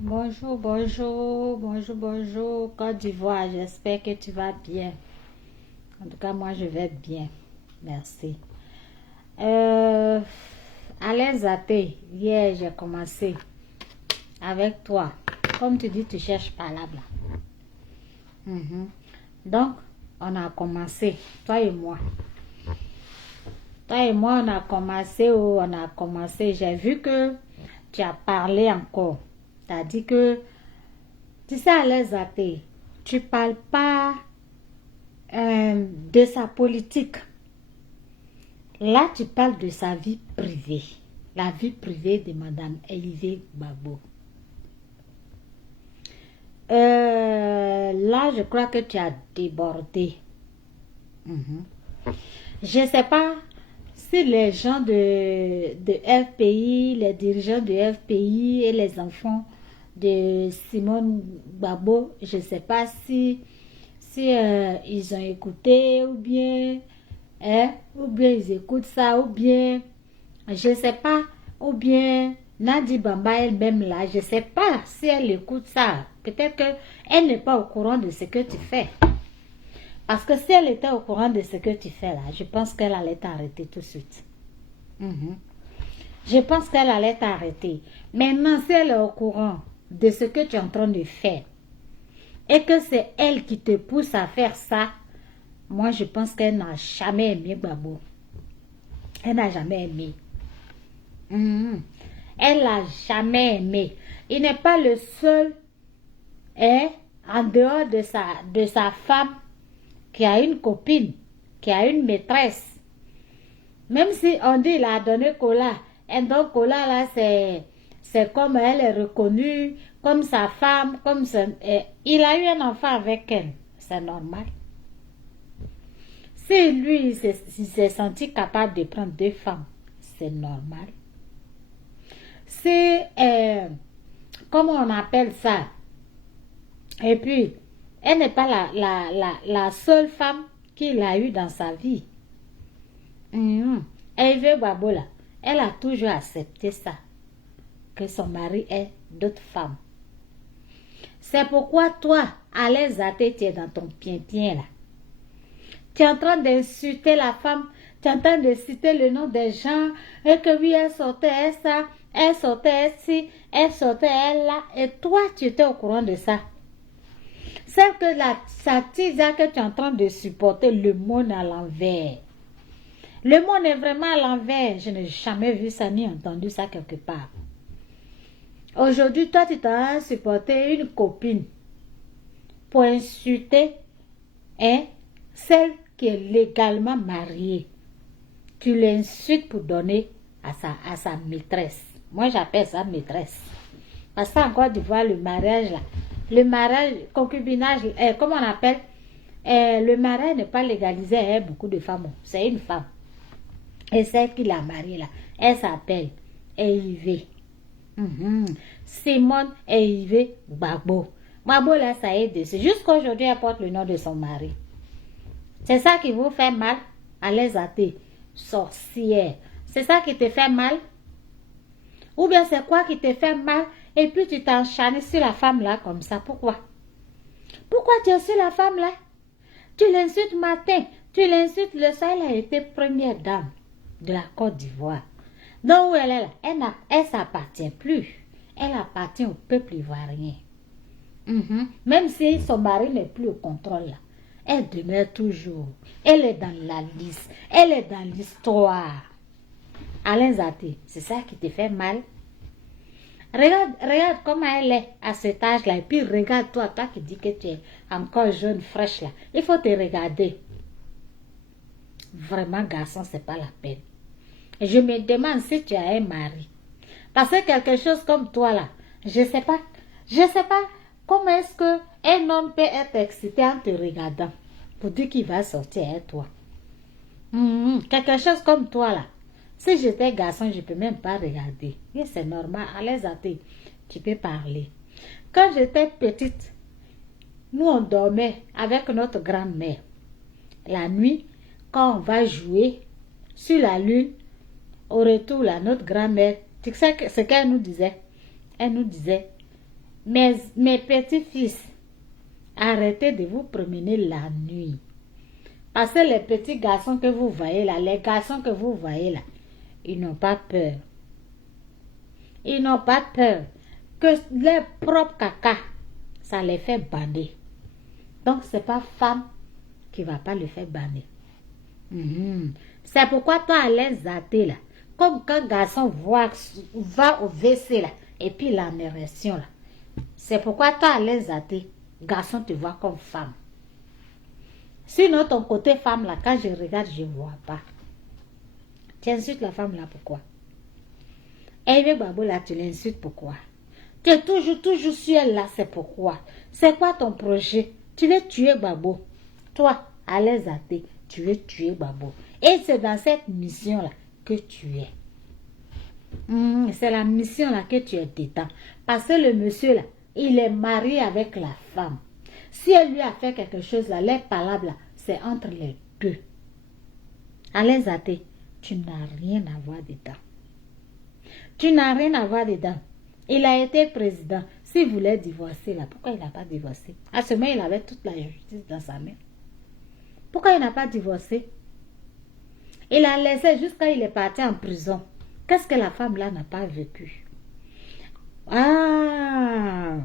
Bonjour, bonjour, bonjour, bonjour, Côte d'Ivoire, j'espère que tu vas bien. En tout cas, moi, je vais bien. Merci. Euh, Alain Zaté, hier, j'ai commencé avec toi. Comme tu dis, tu cherches palabre là. Mhm. Donc, on a commencé, toi et moi. Toi et moi, on a commencé. J'ai vu que tu as parlé encore. Tu as dit que, tu sais, Alain Zaté, tu parles pas de sa politique. Là, tu parles de sa vie privée. La vie privée de Madame Élisée Gbagbo. Là, je crois que tu as débordé. Mhm. Je ne sais pas si les gens de FPI, les dirigeants de FPI et les enfants de Simone Gbagbo, je ne sais pas si ils ont écouté ou bien ils écoutent ça, ou bien, je ne sais pas, ou bien Nadi Bamba elle-même là, je ne sais pas si elle écoute ça. Peut-être qu'elle n'est pas au courant de ce que tu fais. Parce que si elle était au courant de ce que tu fais là, je pense qu'elle allait t'arrêter tout de suite. Mhm. Je pense qu'elle allait t'arrêter. Maintenant, si elle est au courant de ce que tu es en train de faire, et que c'est elle qui te pousse à faire ça, moi je pense qu'elle n'a jamais aimé Gbagbo. Elle n'a jamais aimé. Mhm. Elle n'a jamais aimé. Il n'est pas le seul, hein, en dehors de sa femme, qui a une copine, qui a une maîtresse. Même si on dit qu'il a donné Kola, et donc Kola là, c'est comme elle est reconnue, comme sa femme, il a eu un enfant avec elle. C'est normal. Si lui, il s'est senti capable de prendre deux femmes, c'est normal. C'est, comment on appelle ça? Et puis, elle n'est pas la seule femme qu'il a eue dans sa vie. Hervé Babola, elle a toujours accepté ça, que son mari ait d'autres femmes. C'est pourquoi toi, Alain Zaté, tu es dans ton pien-pien là. Tu es en train d'insulter la femme, tu es en train de citer le nom des gens, et que oui, elle sortait elle ça, elle sortait elle ci, elle sortait elle là, et toi, tu étais au courant de ça. C'est que sa tisa que tu es en train de supporter, le monde à l'envers. Le monde est vraiment à l'envers. Je n'ai jamais vu ça ni entendu ça quelque part. Aujourd'hui, toi, tu t'as supporté une copine pour insulter, hein, celle qui est légalement mariée. Tu l'insultes pour donner à sa maîtresse. Moi, j'appelle ça maîtresse. Parce qu'en Côte d'Ivoire, le mariage, là, le mariage, concubinage, comment on appelle, le mariage n'est pas légalisé à beaucoup de femmes. C'est une femme. Et celle qui l'a mariée, là, elle s'appelle Éivé. Simone Éivé Gbagbo. Gbagbo, là, ça y est dessus. Jusqu'à aujourd'hui, elle porte le nom de son mari. C'est ça qui vous fait mal à les athées, sorcière. C'est ça qui te fait mal? Ou bien c'est quoi qui te fait mal? Et puis tu t'enchaînes sur la femme là comme ça. Pourquoi? Pourquoi tu es sur la femme là? Tu l'insultes matin, tu l'insultes le soir. Elle a été première dame de la Côte d'Ivoire. Donc où elle est là? Elle s'appartient plus. Elle appartient au peuple ivoirien. Même si son mari n'est plus au contrôle là. Elle demeure toujours. Elle est dans la liste. Elle est dans l'histoire. Alain Zaté, c'est ça qui te fait mal? Regarde comment elle est à cet âge-là. Et puis regarde toi qui dis que tu es encore jeune, fraîche là. Il faut te regarder. Vraiment, garçon, c'est pas la peine. Et je me demande si tu as un mari. Parce que quelque chose comme toi là, je sais pas comment est-ce que un homme peut être excité en te regardant pour dire qu'il va sortir avec toi. Quelque chose comme toi là. Si j'étais garçon, je ne peux même pas regarder. Et c'est normal, à l'aise à tu peux parler. Quand j'étais petite, nous on dormait avec notre grand-mère. La nuit, quand on va jouer sur la lune, au retour là, notre grand-mère, tu sais ce qu'elle nous disait? Elle nous disait, Mes petits-fils, arrêtez de vous promener la nuit. Parce que les petits garçons que vous voyez là, les garçons que vous voyez là, ils n'ont pas peur. Ils n'ont pas peur que leur propre caca, ça les fait bander. Donc, ce n'est pas femme qui ne va pas le faire bander. C'est pourquoi toi, à l'aise là, comme qu'un garçon va au WC là, et puis il a une érection là. C'est pourquoi toi, à l'aise garçon te voit comme femme. Sinon, ton côté femme là, quand je regarde, je ne vois pas. Tu insultes la femme là, pourquoi? Et Babo là, tu l'insultes pourquoi? Tu es toujours sur elle là, c'est pourquoi? C'est quoi ton projet? Tu veux tuer Babo. Toi, à l'aise tu veux tuer Babo. Et c'est dans cette mission là que tu es. C'est la mission là que tu es dedans. Parce que le monsieur là, il est marié avec la femme. Si elle lui a fait quelque chose là, les palabres là, c'est entre les deux. À l'aise tu n'as rien à voir dedans. Tu n'as rien à voir dedans. Il a été président. S'il voulait divorcer là, pourquoi il n'a pas divorcé? À ce moment, il avait toute la justice dans sa main. Pourquoi il n'a pas divorcé? Il a laissé jusqu'à il est parti en prison. Qu'est-ce que la femme là n'a pas vécu? Ah!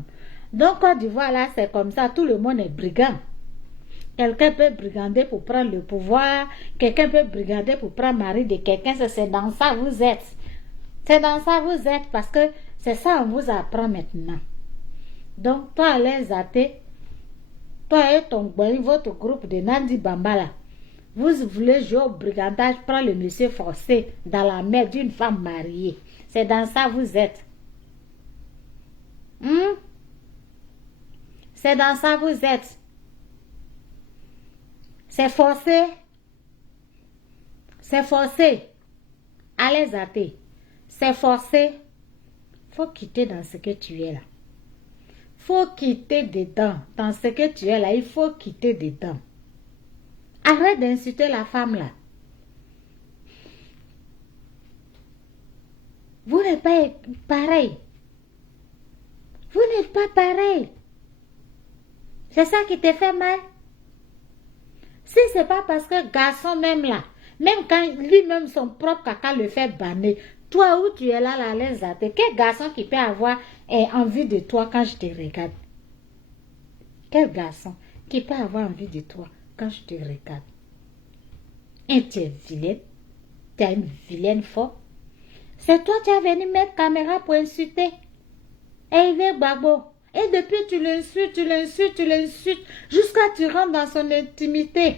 Donc, Côte d'Ivoire là, c'est comme ça. Tout le monde est brigand. Quelqu'un peut brigander pour prendre le pouvoir. Quelqu'un peut brigander pour prendre le mari de quelqu'un. C'est dans ça vous êtes. C'est dans ça vous êtes parce que c'est ça on vous apprend maintenant. Donc, toi, les athées, toi et votre groupe de Nandi Bambala, vous voulez jouer au brigandage, prendre le monsieur forcé dans la mer d'une femme mariée. C'est dans ça vous êtes. C'est dans ça vous êtes. C'est forcé. C'est forcé. Allez athées. C'est forcé. Faut quitter dans ce que tu es là. Faut quitter dedans. Dans ce que tu es là, il faut quitter dedans. Arrête d'insulter la femme là. Vous n'êtes pas pareil. Vous n'êtes pas pareil. C'est ça qui te fait mal. Si c'est pas parce que garçon même là, même quand lui-même son propre caca le fait banner, toi où tu es là, la laisse à quel garçon qui peut avoir envie de toi quand je te regarde? Quel garçon qui peut avoir envie de toi quand je te regarde? Et tu es vilaine. Tu as une vilaine forme. C'est toi qui as venu mettre caméra pour insulter. Et Babo. Et depuis tu l'insultes, jusqu'à tu rentres dans son intimité.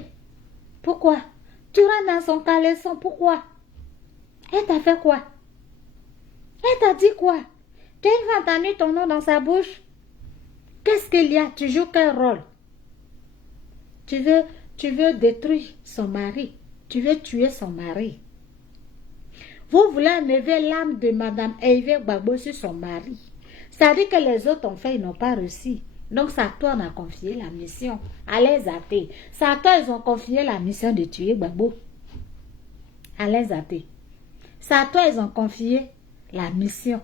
Pourquoi? Tu rentres dans son caleçon. Pourquoi? Elle t'a fait quoi? Elle t'a dit quoi? Tu as entendu ton nom dans sa bouche? Qu'est-ce qu'il y a? Tu joues quel rôle? Tu veux détruire son mari. Tu veux tuer son mari. Vous voulez enlever l'âme de Madame Eivé Babo sur son mari. Ça dit que les autres ont fait, ils n'ont pas réussi. Donc, c'est à toi on a confié la mission. À les athées. C'est à toi ils ont confié la mission de tuer Babo. À les athées. C'est à toi ils ont confié la mission.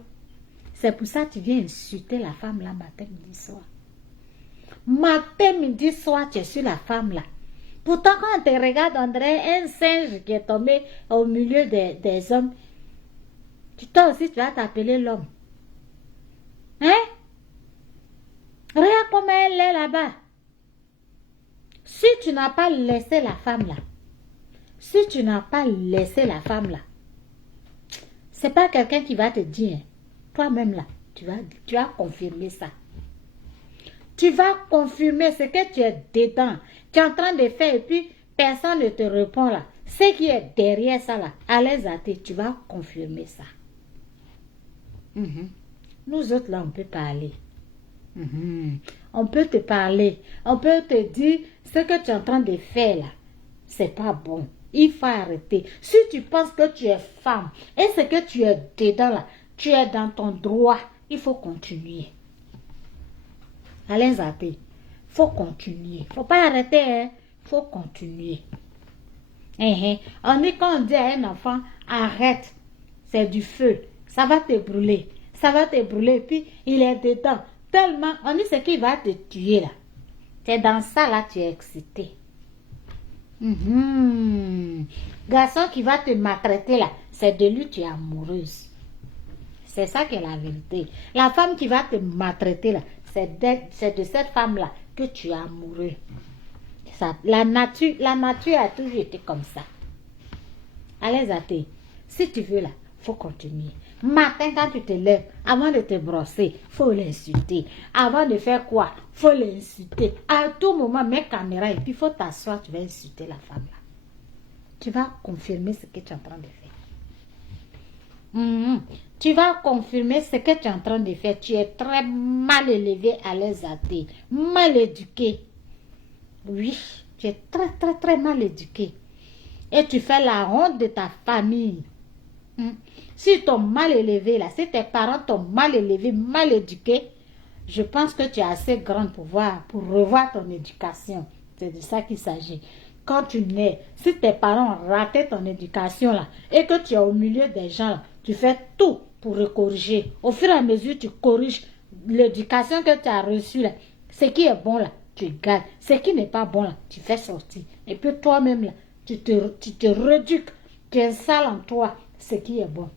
C'est pour ça que tu viens insulter la femme là matin, midi, soir. Matin, midi, soir, tu es sur la femme là. Pourtant, quand on te regarde, on dirait un singe qui est tombé au milieu des hommes. Toi aussi, tu vas t'appeler l'homme. Hein? Regarde comment elle est là-bas. Si tu n'as pas laissé la femme là, c'est pas quelqu'un qui va te dire, hein. Toi-même là, tu vas confirmer ça. Tu vas confirmer ce que tu es dedans. Tu es en train de faire et puis personne ne te répond là. Ce qui est derrière ça là, à l'aise à tu vas confirmer ça. Nous autres là, on peut parler. On peut te parler. On peut te dire ce que tu es en train de faire là. C'est pas bon. Il faut arrêter. Si tu penses que tu es femme et ce que tu es dedans là, tu es dans ton droit, il faut continuer. Allez zappé. Faut continuer. Faut pas arrêter, hein. Faut continuer. On dit quand on dit à un enfant, arrête, c'est du feu. Ça va te brûler. Ça va te brûler. Puis il est dedans. tellement, on dit ce qui va te tuer là. C'est dans ça là, tu es excité. Garçon qui va te maltraiter là, c'est de lui tu es amoureuse. C'est ça qui est la vérité. La femme qui va te maltraiter là, c'est de cette femme là que tu es amoureux. Ça, la nature a toujours été comme ça. Allez, Athée, si tu veux là, faut continuer. Matin quand tu te lèves, avant de te brosser, faut l'insulter. Avant de faire quoi, faut l'insulter. À tout moment, mets caméra et puis faut t'asseoir, tu vas insulter la femme là. Tu vas confirmer ce que tu es en train de faire. Tu vas confirmer ce que tu es en train de faire. Tu es très mal élevé à l'aise Athée, mal éduqué. Oui, tu es très mal éduqué. Et tu fais la honte de ta famille. Si t'ont mal élevé là, si tes parents t'ont mal élevé, mal éduqué, je pense que tu es assez grande pour revoir ton éducation. C'est de ça qu'il s'agit. Quand tu nais, si tes parents ont raté ton éducation là, et que tu es au milieu des gens là, tu fais tout pour corriger. Au fur et à mesure, tu corriges l'éducation que tu as reçue là. Ce qui est bon là, tu gardes. Ce qui n'est pas bon là, tu fais sortir. Et puis toi-même là, tu te réduques. Tu installes en toi ce qui est bon.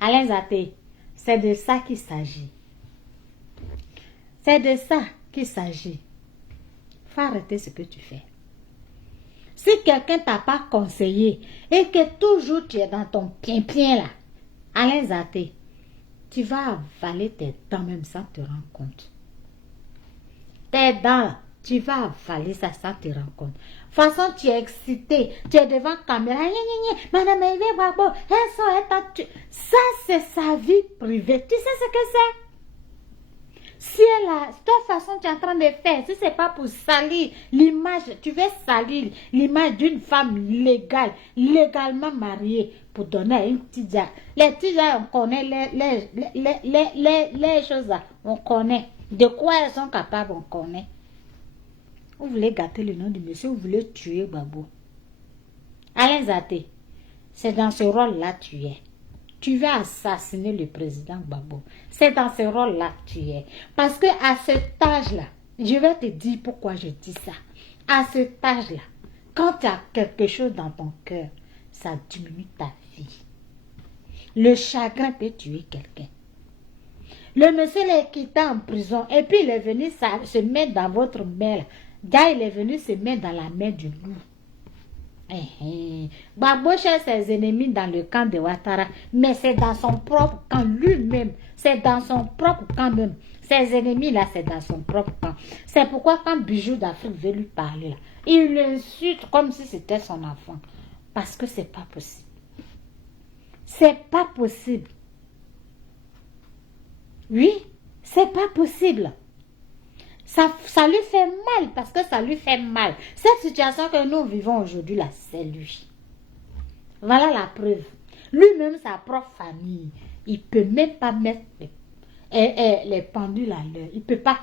Alain Athée, c'est de ça qu'il s'agit. C'est de ça qu'il s'agit. Faut arrêter ce que tu fais. Si quelqu'un t'a pas conseillé et que toujours tu es dans ton pied là, Alain Athée, tu vas avaler tes dents même sans te rendre compte. Tes dents, tu vas avaler ça sans te rendre compte. De toute façon, tu es excité, tu es devant la caméra. Madame Eve Gbagbo, ça c'est sa vie privée. Tu sais ce que c'est? Si elle a, de toute façon, tu es en train de faire, si ce n'est pas pour salir l'image, tu veux salir l'image d'une femme légale, légalement mariée, pour donner à une petite jack. Les petites jack, on connaît les choses là, on connaît. De quoi elles sont capables, on connaît. Vous voulez gâter le nom du monsieur, vous voulez tuer Gbagbo. Alain Athée, c'est dans ce rôle-là que tu es. Tu vas assassiner le président Gbagbo. C'est dans ce rôle-là que tu es. Parce que à cet âge-là, je vais te dire pourquoi je dis ça. À cet âge-là, quand tu as quelque chose dans ton cœur, ça diminue ta vie. Le chagrin peut tuer quelqu'un. Le monsieur l'a quitté en prison et puis il est venu se mettre dans votre main. Là, il est venu se mettre dans la main du loup. Gbagbo cherche ses ennemis dans le camp de Ouattara, mais c'est dans son propre camp lui-même. C'est dans son propre camp même. Ses ennemis là, c'est dans son propre camp. C'est pourquoi quand Bijou d'Afrique veut lui parler là, il l'insulte comme si c'était son enfant. Parce que c'est pas possible. C'est pas possible. Oui, c'est pas possible. Ça lui fait mal parce que ça lui fait mal. Cette situation que nous vivons aujourd'hui là, c'est lui. Voilà la preuve. Lui-même, sa propre famille, il ne peut même pas mettre les pendules à l'heure. Il ne peut pas.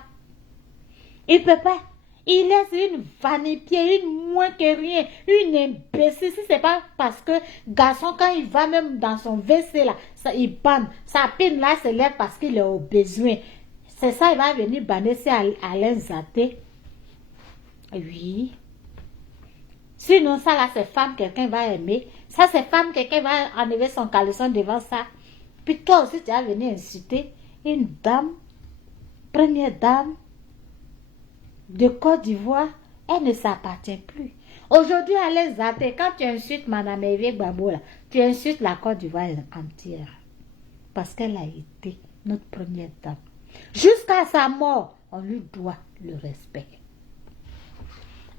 Il ne peut pas. Il laisse une vanipier, une moins que rien, une imbécile. Si ce n'est pas parce que garçon, quand il va même dans son WC là, il bande. Sa pine là se lève parce qu'il est au besoin. C'est ça, il va venir banesser à Alain Athée. Oui. Sinon, ça là, c'est femme, quelqu'un va aimer. Ça, c'est femme, quelqu'un va enlever son caleçon devant ça. Puis toi aussi, tu vas venir insulter une dame, première dame de Côte d'Ivoire. Elle ne s'appartient plus. Aujourd'hui, Alain Athée, quand tu insultes Madame Eve Gbagbo, tu insultes la Côte d'Ivoire entière. Parce qu'elle a été notre première dame. Jusqu'à sa mort, on lui doit le respect.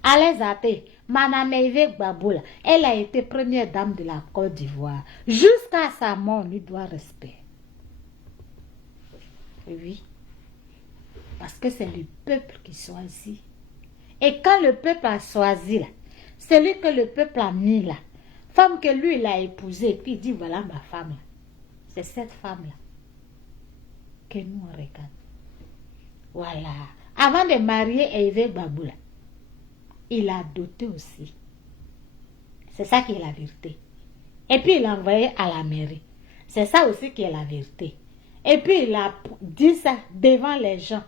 Alain Athée, Madame Eve Gbagbo, elle a été première dame de la Côte d'Ivoire. Jusqu'à sa mort, on lui doit respect. Oui. Parce que c'est le peuple qui choisit. Et quand le peuple a choisi, là, celui que le peuple a mis là, femme que lui, il a épousée, puis il dit, voilà ma femme là. C'est cette femme-là que nous on regarde. Voilà. Avant de marier Eve Gbagbo, il a doté aussi. C'est ça qui est la vérité. Et puis il l'a envoyé à la mairie. C'est ça aussi qui est la vérité. Et puis il a dit ça devant les gens.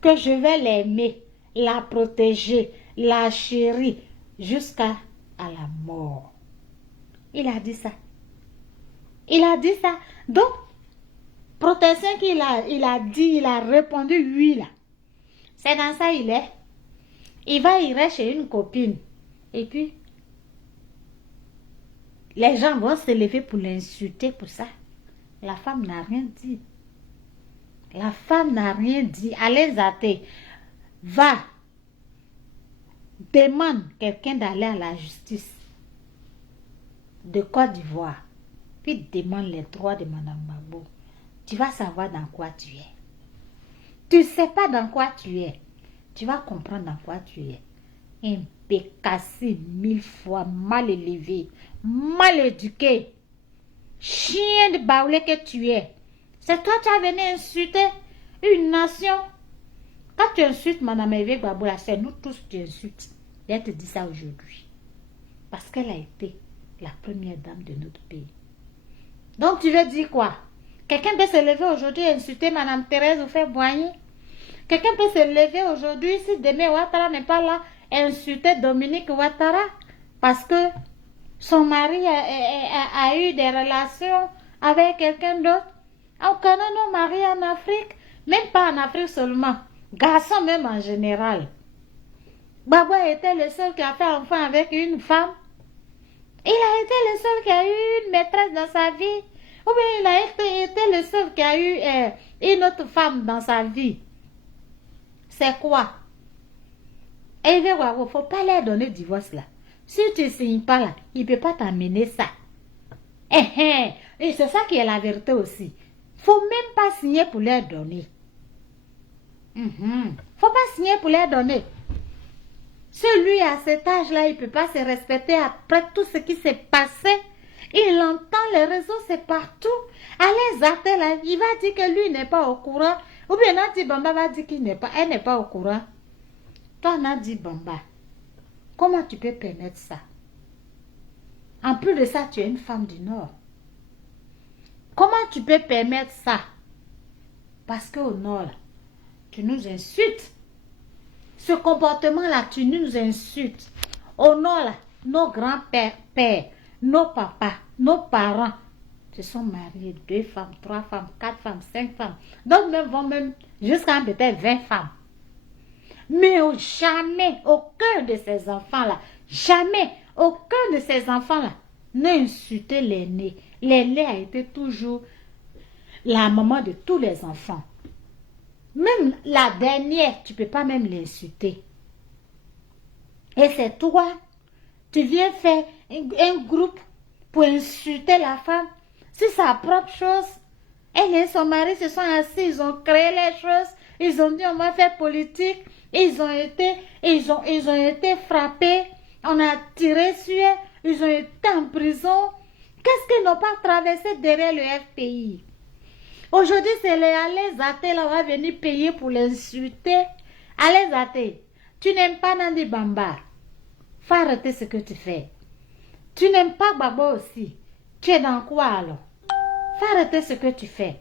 Que je vais l'aimer, la protéger, la chérir jusqu'à la mort. Il a dit ça. Il a dit ça. Donc, protection il a dit, il a répondu oui là. C'est dans ça il est. Il va chez une copine. Et puis, les gens vont se lever pour l'insulter pour ça. La femme n'a rien dit. La femme n'a rien dit. Allez, Zate, va. Demande quelqu'un d'aller à la justice de Côte d'Ivoire. Puis demande les droits de Mme Gbagbo. Tu vas savoir dans quoi tu es. Tu ne sais pas dans quoi tu es. Tu vas comprendre dans quoi tu es. Un pécassé 1000 fois, mal élevé, mal éduqué. Chien de baoulé que tu es. C'est toi qui as venu insulter une nation. Quand tu insultes Mme Eve Gbagbo, c'est nous tous qui insultes. Et elle te dit ça aujourd'hui. Parce qu'elle a été la première dame de notre pays. Donc tu veux dire quoi? Quelqu'un peut se lever aujourd'hui et insulter Mme Thérèse ou faire boigner. Quelqu'un peut se lever aujourd'hui, si demain Ouattara n'est pas là, et insulter Dominique Ouattara. Parce que son mari a eu des relations avec quelqu'un d'autre. On connaît nos maris en Afrique, même pas en Afrique seulement, garçons même en général. Gbagbo était le seul qui a fait enfant avec une femme. Il a été le seul qui a eu une maîtresse dans sa vie. Ou bien il a été le seul qui a eu une autre femme dans sa vie. C'est quoi? Et il ne faut pas leur donner le divorce là. Si tu ne signes pas là, il ne peut pas t'amener ça. Et c'est ça qui est la vérité aussi. Il ne faut même pas signer pour leur donner. Il ne faut pas signer pour leur donner. Celui à cet âge-là, il ne peut pas se respecter après tout ce qui s'est passé. Il entend les réseaux, c'est partout. Allez, Zate là, il va dire que lui n'est pas au courant. Ou bien Nadi Bamba va dire qu'elle n'est pas au courant. Toi, Nadi Bamba, comment tu peux permettre ça? En plus de ça, tu es une femme du Nord. Comment tu peux permettre ça? Parce qu'au Nord, là, tu nous insultes. Ce comportement-là, tu nous insultes. Au Nord, là, nos grands-pères, nos papas, nos parents se sont mariés 2 femmes, 3 femmes, 4 femmes, 5 femmes. D'autres même vont même jusqu'à peut-être 20 femmes. Mais jamais, aucun de ces enfants-là, jamais, aucun de ces enfants-là n'a insulté l'aîné. L'aîné a été toujours la maman de tous les enfants. Même la dernière, tu ne peux pas même l'insulter. Et c'est toi, tu viens faire un groupe pour insulter la femme. C'est sa propre chose. Elle et son mari se sont assis, ils ont créé les choses. Ils ont dit on va faire politique. Ils ont été frappés. On a tiré sur eux. Ils ont été en prison. Qu'est-ce qu'ils n'ont pas traversé derrière le FPI? Aujourd'hui, c'est les Allez Zate là, on va venir payer pour l'insulter. Allez Zate, tu n'aimes pas Nandi Bamba. Faut arrêter ce que tu fais. Tu n'aimes pas Gbagbo aussi. Tu es dans quoi alors? Faut arrêter ce que tu fais.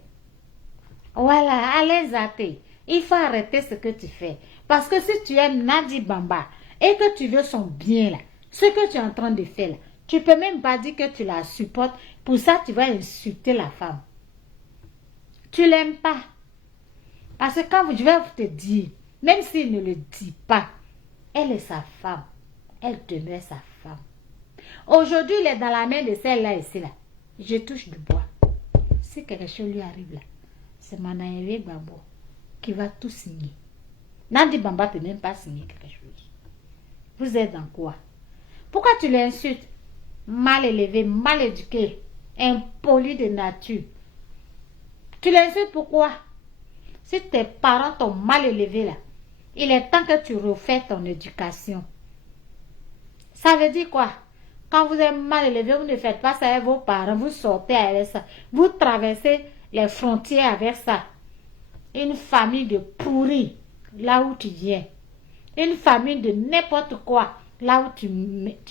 Voilà, allez Zate. Il faut arrêter ce que tu fais. Parce que si tu aimes Nandi Bamba et que tu veux son bien là, ce que tu es en train de faire là, tu peux même pas dire que tu la supportes. Pour ça, tu vas insulter la femme. Tu l'aimes pas. Parce que quand je vais te dire, même s'il ne le dit pas, elle est sa femme. Elle demeure sa femme. Aujourd'hui, il est dans la main de celle-là ici là. Je touche du bois. Si quelque chose lui arrive là, c'est Mme Eve Gbagbo qui va tout signer. Nandi Bamba ne peut même pas signer quelque chose. Vous êtes dans quoi? Pourquoi tu l'insultes? Mal élevé, mal éduqué, impoli de nature. Tu l'insultes pourquoi? Si tes parents t'ont mal élevé là, il est temps que tu refais ton éducation. Ça veut dire quoi? Quand vous êtes mal élevé, vous ne faites pas ça avec vos parents, vous sortez avec ça. Vous traversez les frontières avec ça. Une famille de pourris, là où tu viens. Une famille de n'importe quoi, là où tu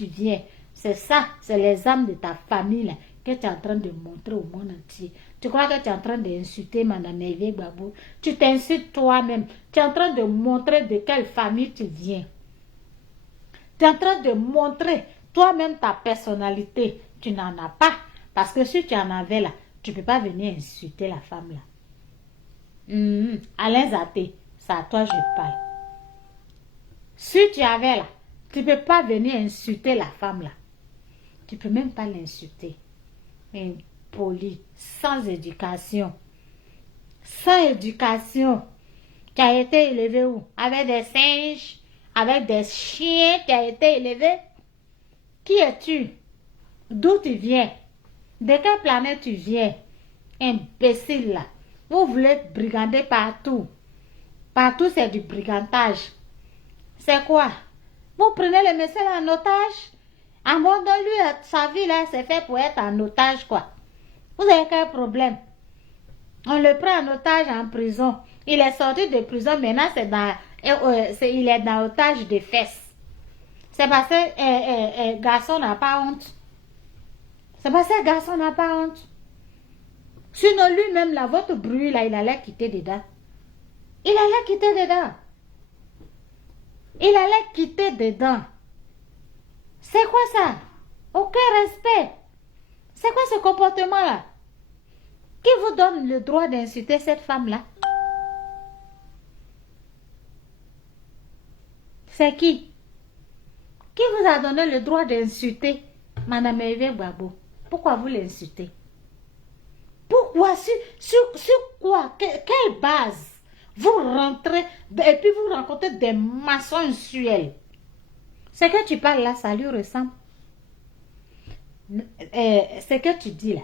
viens. C'est ça, c'est les âmes de ta famille là, que tu es en train de montrer au monde entier. Tu Tu crois que tu es en train d'insulter Madame Hervé Gbagbo? Tu t'insultes toi-même. Tu es en train de montrer de quelle famille tu viens. Tu es en train de montrer toi-même ta personnalité. Tu n'en as pas. Parce que si tu en avais là, tu ne peux pas venir insulter la femme là. Alain Zaté, c'est à toi que je parle. Si tu avais là, tu ne peux pas venir insulter la femme là. Tu ne peux même pas l'insulter. Impoli, sans éducation. Sans éducation. Tu as été élevé où? Avec des singes, avec des chiens, tu as été élevé. Qui es-tu? D'où tu viens? De quelle planète tu viens? Imbécile là. Vous voulez brigander partout. Partout c'est du brigandage. C'est quoi? Vous prenez le monsieur en otage? À mon don, lui, sa vie là, c'est fait pour être en otage quoi. Vous avez quel problème? On le prend en otage en prison. Il est sorti de prison, maintenant il est dans otage de fesses. C'est parce que garçon n'a pas honte. C'est parce que garçon n'a pas honte. Sinon lui-même, là, votre bruit, là, il allait quitter dedans. Il allait quitter dedans. Il allait quitter dedans. C'est quoi ça? Aucun respect. C'est quoi ce comportement-là? Qui vous donne le droit d'insulter cette femme-là? C'est qui? Qui vous a donné le droit d'insulter Madame Hervé Gbagbo? Pourquoi vous l'insultez? Pourquoi? Sur quoi? Quelle base? Vous rentrez et puis vous rencontrez des maçons insuels. Ce que tu parles là, ça lui ressemble. Ce que tu dis là,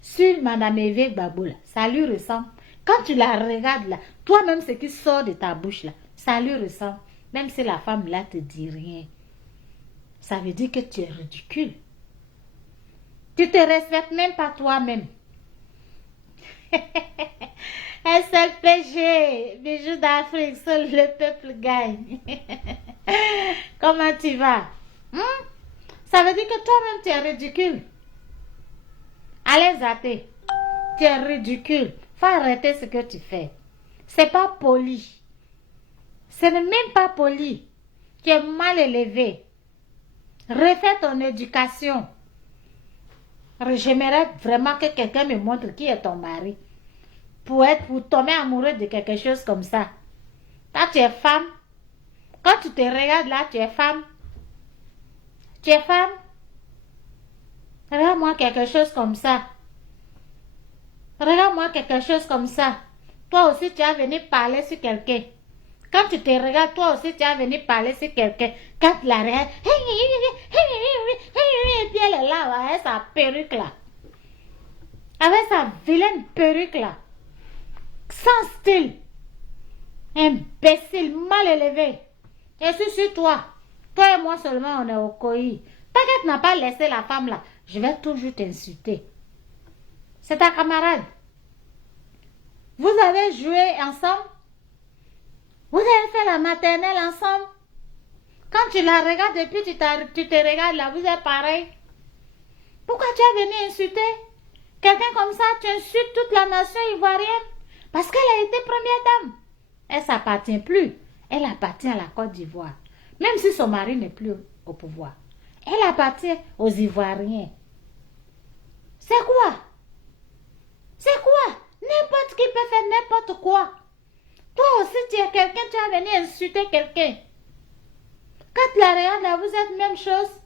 sur Madame Hervé Gbagbo là, ça lui ressemble. Quand tu la regardes là, toi-même ce qui sort de ta bouche là, ça lui ressemble. Même si la femme là te dit rien. Ça veut dire que tu es ridicule. Tu te respectes même pas toi-même. SLPG, bijoux d'Afrique, seul le peuple gagne. Comment tu vas? Ça veut dire que toi-même tu es ridicule. Allez, Zaté, tu es ridicule. Faut arrêter ce que tu fais. C'est pas poli. Ce n'est même pas poli. Tu es mal élevé. Refais ton éducation. J'aimerais vraiment que quelqu'un me montre qui est ton mari. Pour tomber amoureux de quelque chose comme ça. Quand tu es femme, quand tu te regardes là, tu es femme. Tu es femme. Regarde-moi quelque chose comme ça. Regarde-moi quelque chose comme ça. Toi aussi, tu as venu parler sur quelqu'un. Quand tu te regardes, toi aussi, tu as venu parler sur quelqu'un. Quand tu la regardes, et puis elle est là, avec sa perruque là. Avec sa vilaine perruque là. Sans style. Imbécile, mal élevé. Et sur toi. Toi et moi seulement, on est au coï. Tant que tu n'as pas laissé la femme là, je vais toujours t'insulter. C'est ta camarade. Vous avez joué ensemble. Vous avez fait la maternelle ensemble. Quand tu la regardes et puis tu te regardes là, vous êtes pareil. Pourquoi tu es venu insulter quelqu'un comme ça? Tu insultes toute la nation ivoirienne parce qu'elle a été première dame. Elle ne s'appartient plus. Elle appartient à la Côte d'Ivoire. Même si son mari n'est plus au pouvoir. Elle appartient aux Ivoiriens. C'est quoi? C'est quoi? N'importe qui peut faire n'importe quoi. Toi aussi, tu es quelqu'un, tu as venu insulter quelqu'un. Quand la regarde là, vous êtes même chose.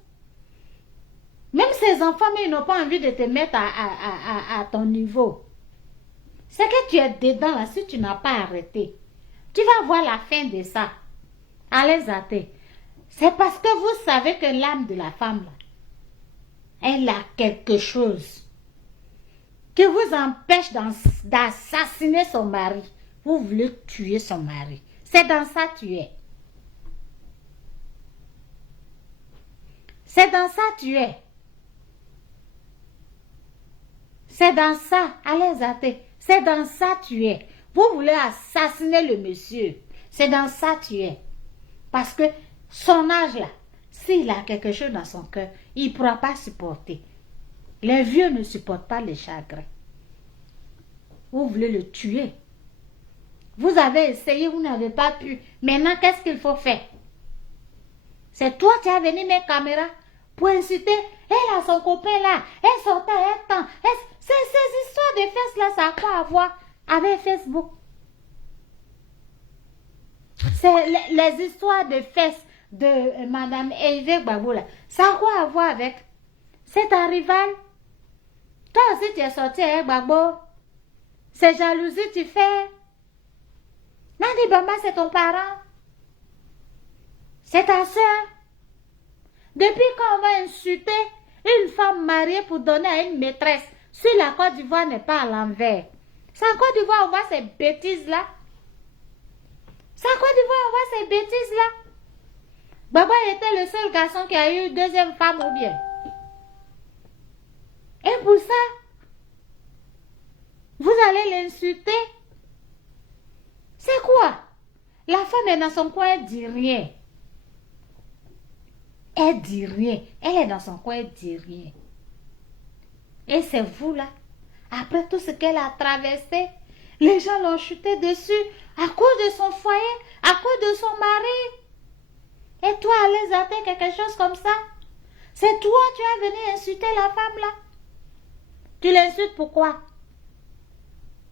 Même ces enfants, mais ils n'ont pas envie de te mettre à ton niveau. C'est que tu es dedans là, si tu n'as pas arrêté. Tu vas voir la fin de ça. Allez, Zaté. C'est parce que vous savez que l'âme de la femme là, elle a quelque chose qui vous empêche d'assassiner son mari. Vous voulez tuer son mari. C'est dans ça que tu es. C'est dans ça que tu es. C'est dans ça. Allez, Zaté. C'est dans ça que tu es. Vous voulez assassiner le monsieur. C'est dans ça que tu es. Parce que son âge là, s'il a quelque chose dans son cœur, il ne pourra pas supporter. Les vieux ne supportent pas les chagrins. Vous voulez le tuer. Vous avez essayé, vous n'avez pas pu. Maintenant, qu'est-ce qu'il faut faire? C'est toi qui as venu mes caméras pour inciter. Elle a son copain là. Elle sortait un temps. Ces histoires de fesses là, ça a quoi à voir avec Facebook? C'est les histoires de fesses de Madame Eve Gbagbo là. Ça a quoi à voir avec? C'est ta rivale. Toi aussi tu es sorti avec Gbagbo. C'est jalousie tu fais. Nandi Bamba c'est ton parent. C'est ta soeur. Depuis quand on va insulter une femme mariée pour donner à une maîtresse, si la Côte d'Ivoire n'est pas à l'envers, c'est en Côte d'Ivoire on voit ces bêtises-là. C'est en Côte d'Ivoire on voit ces bêtises-là. Baba était le seul garçon qui a eu une deuxième femme ou bien. Et pour ça, vous allez l'insulter. C'est quoi? La femme est dans son coin, elle dit rien. Elle dit rien. Elle est dans son coin, elle dit rien. Et c'est vous là. Après tout ce qu'elle a traversé, les gens l'ont chuté dessus à cause de son foyer, à cause de son mari. Et toi, allez zapper quelque chose comme ça. C'est toi, tu as venu insulter la femme là. Tu l'insultes pourquoi?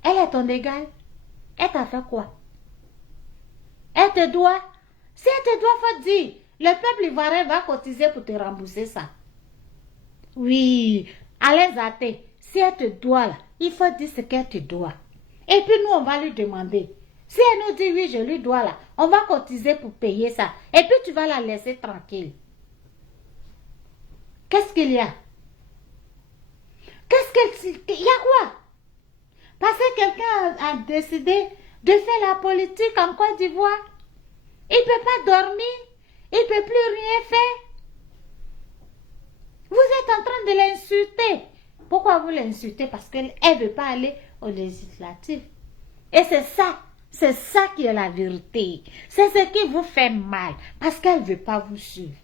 Elle est ton égale. Elle t'a fait quoi? Elle te doit. Si elle te doit, faut dire. Le peuple ivoirien va cotiser pour te rembourser ça. Oui, allez zapper. Si elle te doit là, il faut dire ce qu'elle te doit. Et puis nous, on va lui demander. Si elle nous dit oui, je lui dois là, on va cotiser pour payer ça. Et puis tu vas la laisser tranquille. Qu'est-ce qu'il y a? Il y a quoi? Parce que quelqu'un a décidé de faire la politique en Côte d'Ivoire. Il ne peut pas dormir. Il ne peut plus rien faire. Vous êtes en train de l'insulter. Pourquoi vous l'insultez? Parce qu'elle ne veut pas aller aux législatives. Et c'est ça qui est la vérité. C'est ce qui vous fait mal. Parce qu'elle ne veut pas vous suivre.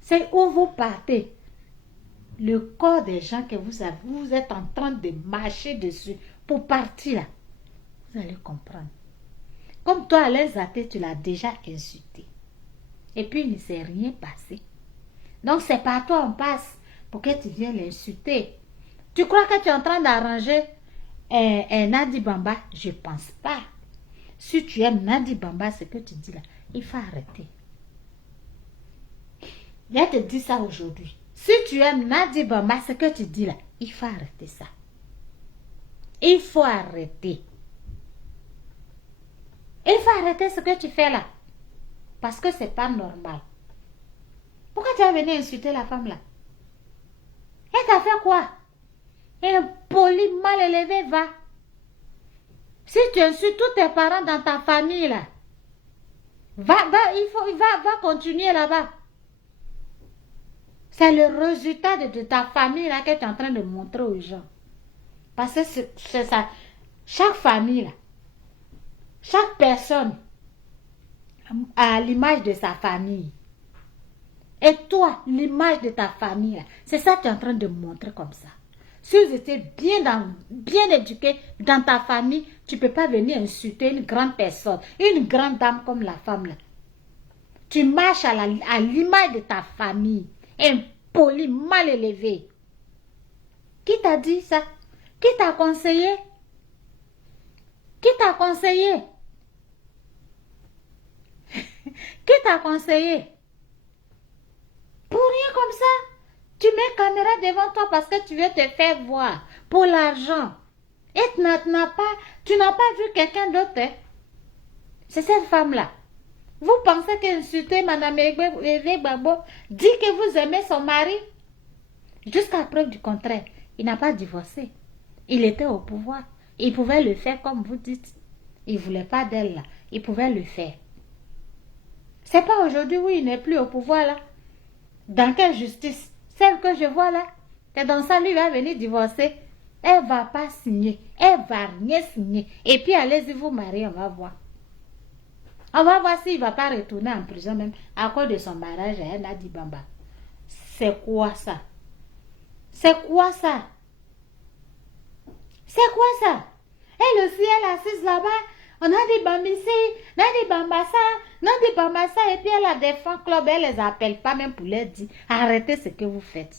C'est où vous partez. Le corps des gens que vous avez, vous êtes en train de marcher dessus pour partir là. Vous allez comprendre. Comme toi, Alain Zaté, tu l'as déjà insulté. Et puis, il ne s'est rien passé. Donc, c'est par toi on passe pour que tu viennes l'insulter. Tu crois que tu es en train d'arranger Nandi Bamba? Je ne pense pas. Si tu aimes Nandi Bamba, ce que tu dis là, il faut arrêter. Je te dis ça aujourd'hui. Si tu aimes Nandi Bamba, ce que tu dis là, il faut arrêter ça. Il faut arrêter. Il faut arrêter ce que tu fais là. Parce que c'est pas normal. Pourquoi tu as venu insulter la femme là? Elle t'a fait quoi? Un poli mal élevé va. Si tu insultes tous tes parents dans ta famille là, va continuer là-bas. C'est le résultat de ta famille là que tu es en train de montrer aux gens. Parce que c'est ça. Chaque famille là, chaque personne a l'image de sa famille. Et toi, l'image de ta famille là, c'est ça que tu es en train de montrer comme ça. Si vous étiez bien éduqué dans ta famille, tu ne peux pas venir insulter une grande personne, une grande dame comme la femme là. Tu marches à l'image de ta famille. Impoli, mal élevé. Qui t'a dit ça? Qui t'a conseillé? Qui t'a conseillé? Qui t'a conseillé? Pour rien comme ça. Tu mets caméra devant toi parce que tu veux te faire voir. Pour l'argent. Et tu n'as pas vu quelqu'un d'autre. Hein? C'est cette femme-là. Vous pensez qu'insulter Madame Eve Gbagbo dit que vous aimez son mari? Jusqu'à preuve du contraire, il n'a pas divorcé. Il était au pouvoir. Il pouvait le faire comme vous dites. Il ne voulait pas d'elle là. Il pouvait le faire. C'est pas aujourd'hui où il n'est plus au pouvoir là. Dans quelle justice? Celle que je vois là. C'est dans ça, lui va venir divorcer. Elle ne va pas signer. Elle ne va rien signer. Et puis allez-y vous marier, on va voir. On va voir s'il ne va pas retourner en prison même à cause de son mariage à Nandi Bamba. C'est quoi ça? C'est quoi ça? C'est quoi ça? Elle aussi, elle est assise là-bas. On a dit bamba ici, on a dit bamba ça, on a dit bamba ça. Et puis elle a des fan clubs, elle les appelle pas même pour leur dire arrêtez ce que vous faites.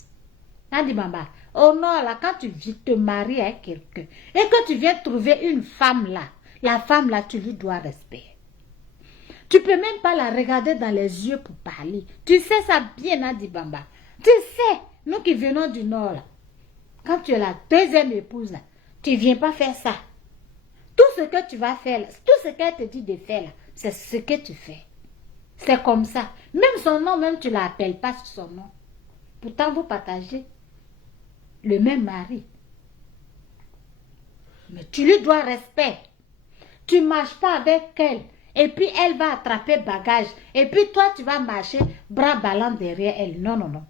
On a dit bamba, oh non, là, quand tu viens te marier avec quelqu'un et que tu viens trouver une femme là, la femme là, tu lui dois respect. Tu peux même pas la regarder dans les yeux pour parler. Tu sais ça bien, Nadi Bamba. Tu sais, nous qui venons du Nord, là, quand tu es la deuxième épouse, là, tu ne viens pas faire ça. Tout ce que tu vas faire, là, tout ce qu'elle te dit de faire, là, c'est ce que tu fais. C'est comme ça. Même son nom, même tu ne l'appelles pas sur son nom. Pourtant, vous partagez le même mari. Mais tu lui dois respect. Tu ne marches pas avec elle. Et puis elle va attraper bagage. Et puis toi, tu vas marcher bras ballants derrière elle. Non, non, non.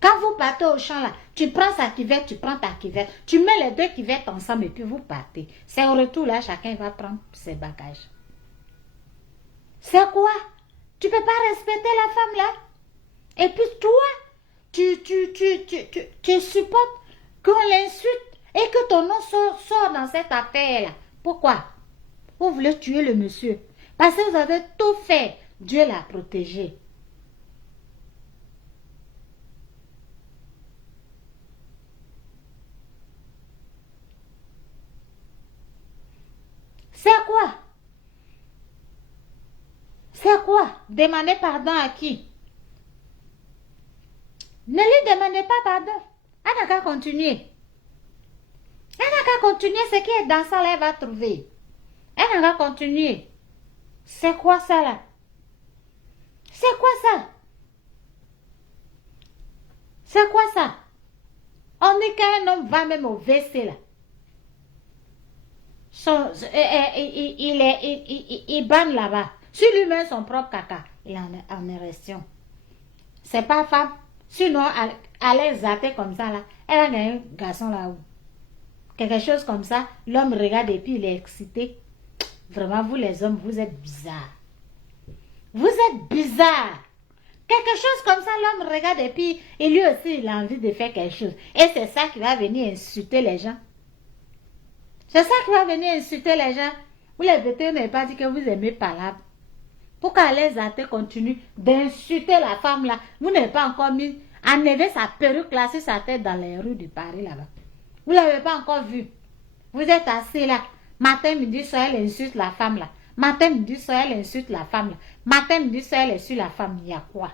Quand vous partez au champ là, tu prends sa cuvette, tu prends ta cuvette. Tu mets les deux cuvettes ensemble et puis vous partez. C'est au retour là, chacun va prendre ses bagages. C'est quoi? Tu ne peux pas respecter la femme là? Et puis toi, tu supportes qu'on l'insulte et que ton nom sort dans cette affaire là. Pourquoi? Vous voulez tuer le monsieur. Parce que vous avez tout fait. Dieu l'a protégé. C'est quoi? C'est quoi? Demander pardon à qui? Ne lui demandez pas pardon. Elle n'a qu'à continuer. Elle n'a qu'à continuer ce qui est dans ça là, elle va trouver. Elle n'a qu'à continuer. C'est quoi ça là? C'est quoi ça? C'est quoi ça? On dit qu'un homme va même au WC là. Il banne là-bas. Si lui met son propre caca, il en est restion. C'est pas femme. Sinon, elle est zappée comme ça là. Elle a un garçon là-haut. Quelque chose comme ça. L'homme regarde et puis il est excité. Vraiment, vous les hommes, vous êtes bizarres. Vous êtes bizarres. Quelque chose comme ça, l'homme regarde et puis et lui aussi, il a envie de faire quelque chose. Et c'est ça qui va venir insulter les gens. C'est ça qui va venir insulter les gens. Vous les vétérinaires n'avez pas dit que vous aimez palabre. Pourquoi les athées continuent d'insulter la femme là? Vous n'avez pas encore mis, enlevé sa perruque là sur sa tête dans les rues de Paris là-bas. Vous ne l'avez pas encore vu. Vous êtes assis là. Matin, midi, soir, elle insulte la femme là. Matin, midi, soir, elle insulte la femme là. Matin, midi, soir, elle insulte la femme. Il y a quoi?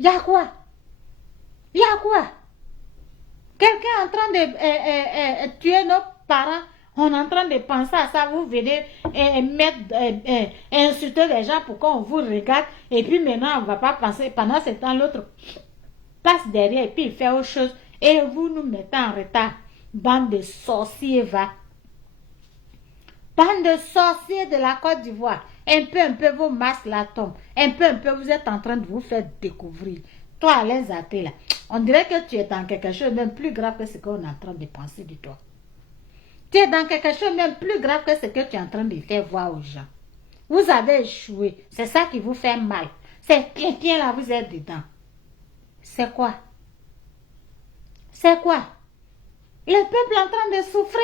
Il y a quoi? Il y a quoi? Quelqu'un est en train de tuer nos parents. On est en train de penser à ça. Vous venez insulter les gens pour qu'on vous regarde. Et puis maintenant, on ne va pas penser. Pendant ce temps, l'autre passe derrière et puis il fait autre chose. Et vous nous mettez en retard. Bande de sorciers, va. Bande de sorciers de la Côte d'Ivoire. Un peu, vos masques là tombent. Un peu, vous êtes en train de vous faire découvrir. Toi, les athées là, on dirait que tu es dans quelque chose même plus grave que ce qu'on est en train de penser de toi. Tu es dans quelque chose même plus grave que ce que tu es en train de faire voir aux gens. Vous avez échoué. C'est ça qui vous fait mal. C'est bien là, vous êtes dedans. C'est quoi? C'est quoi? Le peuple est en train de souffrir.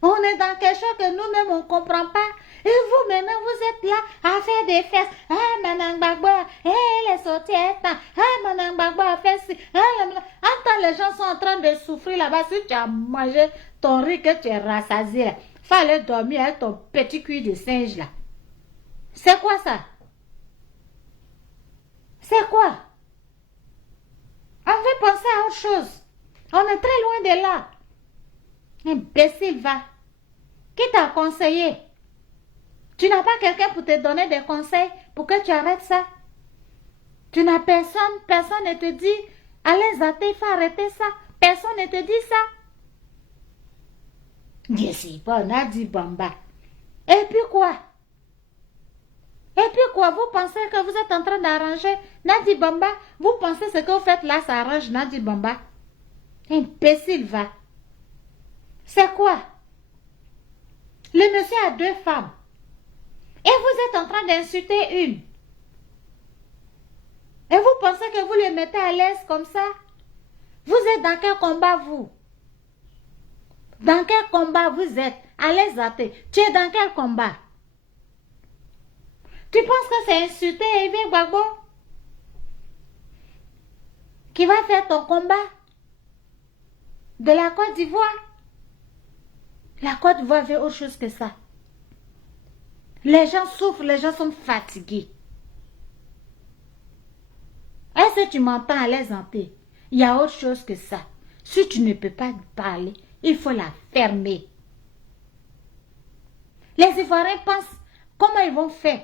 On est dans quelque chose que nous-mêmes, on ne comprend pas. Et vous, maintenant, vous êtes là à faire des fesses. Ah, Madame Gbagbo, elle est sortie à temps. Ah, Madame Gbagbo a fait ci. Attends, les gens sont en train de souffrir là-bas. Si tu as mangé ton riz que tu es rassasié, là, fallait dormir avec ton petit cuir de singe là. C'est quoi ça? C'est quoi? On veut penser à autre chose. On est très loin de là. Imbécile, va. Qui t'a conseillé? Tu n'as pas quelqu'un pour te donner des conseils pour que tu arrêtes ça? Tu n'as personne, personne ne te dit, allez, il faut arrêter ça. Personne ne te dit ça. Je sais pas, on a dit Bamba. Et puis quoi? Et puis quoi? Vous pensez que vous êtes en train d'arranger Nadi Bamba? Vous pensez ce que vous faites là, ça arrange Nadi Bamba? Imbécile, va. C'est quoi? Le monsieur a 2 femmes. Et vous êtes en train d'insulter une. Et vous pensez que vous le mettez à l'aise comme ça? Vous êtes dans quel combat, vous? Dans quel combat vous êtes? Allez zater. Tu es dans quel combat? Tu penses que c'est insulter Yves Gbagbo qui va faire ton combat de la Côte d'Ivoire? La Côte d'Ivoire fait autre chose que ça. Les gens souffrent, les gens sont fatigués. Est-ce que tu m'entends à l'aise en paix? Il y a autre chose que ça. Si tu ne peux pas parler, il faut la fermer. Les Ivoiriens pensent comment ils vont faire.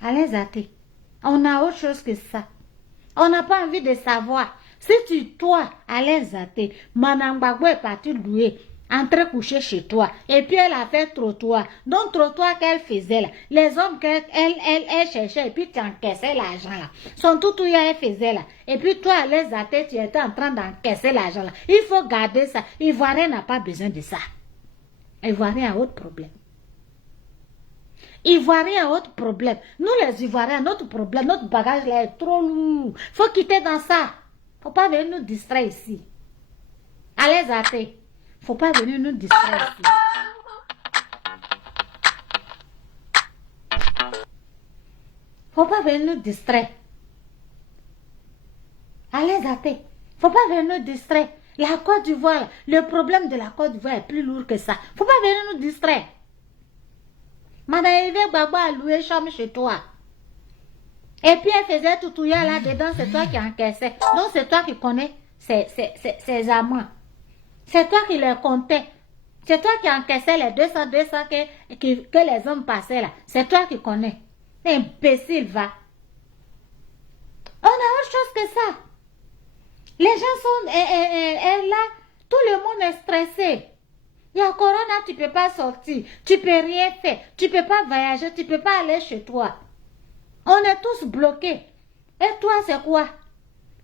Allez, Zate. On a autre chose que ça. On n'a pas envie de savoir. Si toi, allez, Zate, Madame Gbagbo est partie louer, entrer coucher chez toi, et puis elle a fait trottoir. Donc, trottoir qu'elle faisait là, les hommes qu'elle cherchait, et puis tu encaissais l'argent là. Son tout elle faisait là. Et puis toi, allez, Zate, tu étais en train d'encaisser l'argent là. Il faut garder ça. Ivoirien n'a pas besoin de ça. Ivoirien a autre problème. Ivoirien a autre problème. Nous les Ivoiriens, notre problème, notre bagage là est trop lourd. Faut quitter dans ça. Faut pas venir nous distraire ici. Allez, Zate. Faut pas venir nous distraire ici. Faut pas venir nous distraire. Allez, Zate. Faut pas venir nous distraire. La Côte d'Ivoire, le problème de la Côte d'Ivoire est plus lourd que ça. Faut pas venir nous distraire. Madame Yves Gbagbo a loué chambre chez toi. Et puis elle faisait tout là-dedans, c'est toi qui encaissais. Donc c'est toi qui connais ses amants. C'est toi qui les comptais. C'est toi qui encaissais les 200 que les hommes passaient là. C'est toi qui connais. Imbécile, va. On a autre chose que ça. Les gens sont là. Tout le monde est stressé. Il y a corona, tu ne peux pas sortir. Tu ne peux rien faire. Tu ne peux pas voyager. Tu ne peux pas aller chez toi. On est tous bloqués. Et toi, c'est quoi?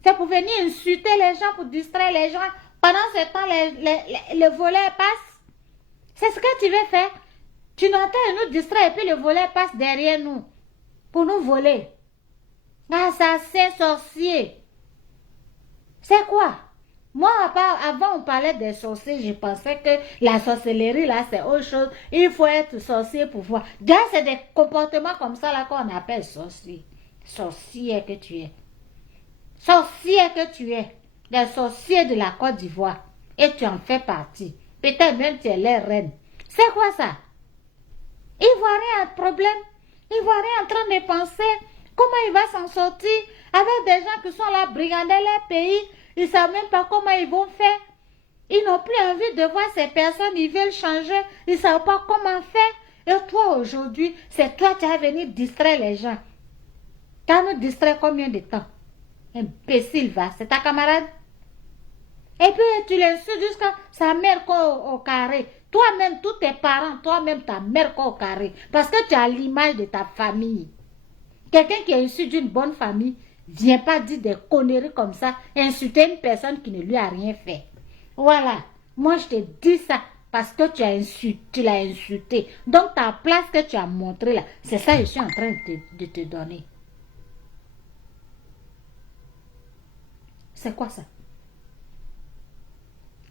C'est pour venir insulter les gens, pour distraire les gens. Pendant ce temps, les voleurs passent. C'est ce que tu veux faire. Tu n'entends nous distraire et puis le voleur passe derrière nous. Pour nous voler. Assassin, sorcier. C'est quoi? Moi, avant, on parlait des sorciers. Je pensais que la sorcellerie, là, c'est autre chose. Il faut être sorcier pour voir. Déjà, c'est des comportements comme ça, là, qu'on appelle sorcier. Sorcier que tu es. Sorcier que tu es. Des sorciers de la Côte d'Ivoire. Et tu en fais partie. Peut-être même tu es leur reine. C'est quoi ça? Ivoirien a un problème. Ivoirien en train de penser comment il va s'en sortir avec des gens qui sont là, brigander leur pays. Ils ne savent même pas comment ils vont faire. Ils n'ont plus envie de voir ces personnes. Ils veulent changer. Ils ne savent pas comment faire. Et toi, aujourd'hui, c'est toi qui as venu distraire les gens. Tu as nous distrait combien de temps? Imbécile, va. C'est ta camarade. Et puis, tu l'insultes jusqu'à sa mère au carré. Toi-même, tous tes parents, toi-même, ta mère au carré. Parce que tu as l'image de ta famille. Quelqu'un qui est issu d'une bonne famille, viens pas dire des conneries comme ça, insulter une personne qui ne lui a rien fait. Voilà. Moi, je te dis ça parce que tu l'as insulté. Donc, ta place que tu as montrée là, c'est ça que je suis en train de te donner. C'est quoi ça?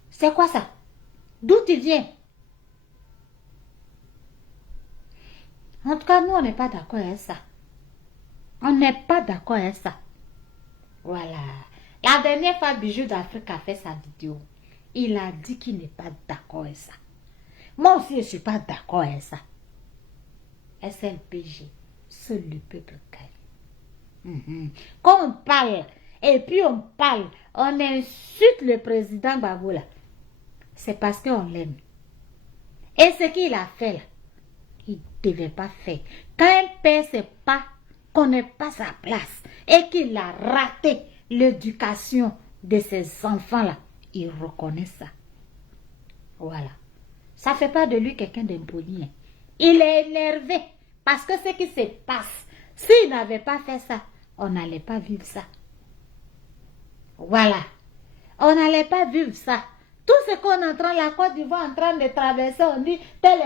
C'est quoi ça? D'où tu viens? En tout cas, nous, on n'est pas d'accord avec ça. On n'est pas d'accord avec ça. Voilà. La dernière fois, Bijou d'Afrique a fait sa vidéo. Il a dit qu'il n'est pas d'accord avec ça. Moi aussi, je ne suis pas d'accord avec ça. SLPG, seul le peuple gagne. Quand on parle, et puis on parle, on insulte le président Gbagbo là, c'est parce qu'on l'aime. Et ce qu'il a fait là, il ne devait pas faire. Quand un père ne sait pas, connaît pas sa place et qu'il a raté l'éducation de ses enfants là, il reconnaît ça. Voilà. Ça ne fait pas de lui quelqu'un d'impoli. Il est énervé parce que ce qui se passe, s'il n'avait pas fait ça, on n'allait pas vivre ça. Voilà. On n'allait pas vivre ça. Tout ce qu'on est en train, la Côte d'Ivoire en train de traverser, on dit, tel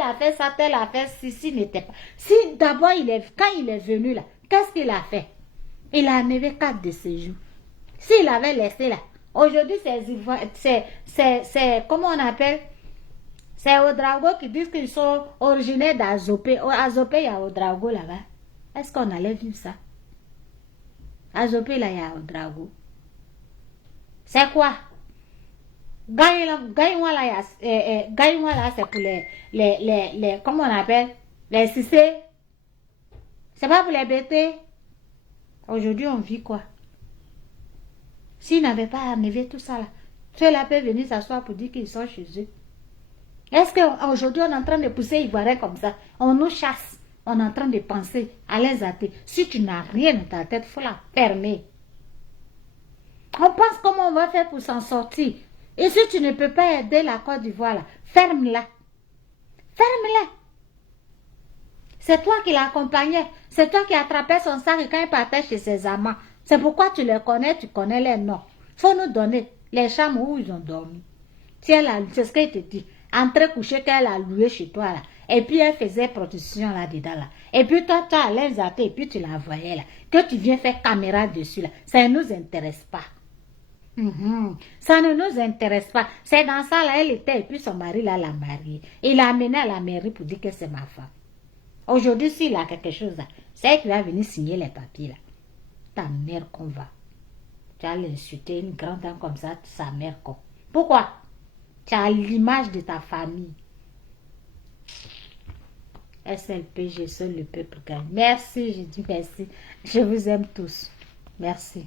a fait ça, tel a fait ceci n'était pas. Si d'abord, quand il est venu là, qu'est-ce qu'il a fait? Il a enlevé 4 de ses jours. S'il avait laissé là, Aujourd'hui, comment on appelle? C'est Ouedraogo qui disent qu'ils sont originaires d'Azopé. Au Azopé, il y a Ouedraogo là-bas. Est-ce qu'on allait vivre ça? Azopé, là, il y a Ouedraogo. C'est quoi? Gagne-moi là, c'est pour comment on appelle? Les Cissé. C'est pas pour les bêter. Aujourd'hui, on vit quoi? S'ils n'avaient pas enlevé tout ça là, ceux-là peuvent venir s'asseoir pour dire qu'ils sont chez eux. Est-ce qu'aujourd'hui, on est en train de pousser Ivoiriens comme ça? On nous chasse. On est en train de penser à les athées. Si tu n'as rien dans ta tête, il faut la fermer. On pense comment on va faire pour s'en sortir. Et si tu ne peux pas aider la Côte d'Ivoire, là, ferme-la. Ferme-la. C'est toi qui l'accompagnais. C'est toi qui attrapais son sac quand il partait chez ses amants. C'est pourquoi tu les connais, tu connais les noms. Il faut nous donner les chambres où ils ont dormi. Si elle a, c'est ce qu'elle te dit. Entrer coucher qu'elle a loué chez toi là. Et puis elle faisait prostitution là-dedans là. Et puis toi, tu as les athées et puis tu la voyais là. Que tu viens faire caméra dessus là. Ça ne nous intéresse pas. Ça ne nous intéresse pas. C'est dans ça là, elle était et puis son mari là l'a mariée. Il l'a amenée à la mairie pour dire que c'est ma femme. Aujourd'hui, s'il a quelque chose là, c'est elle qui va venir signer les papiers là. Ta mère qu'on va. Tu as l'insulté une grande dame comme ça, sa mère quoi. Pourquoi? Tu as l'image de ta famille. SLPG, seul le peuple gagne. Merci, je dis merci. Je vous aime tous. Merci.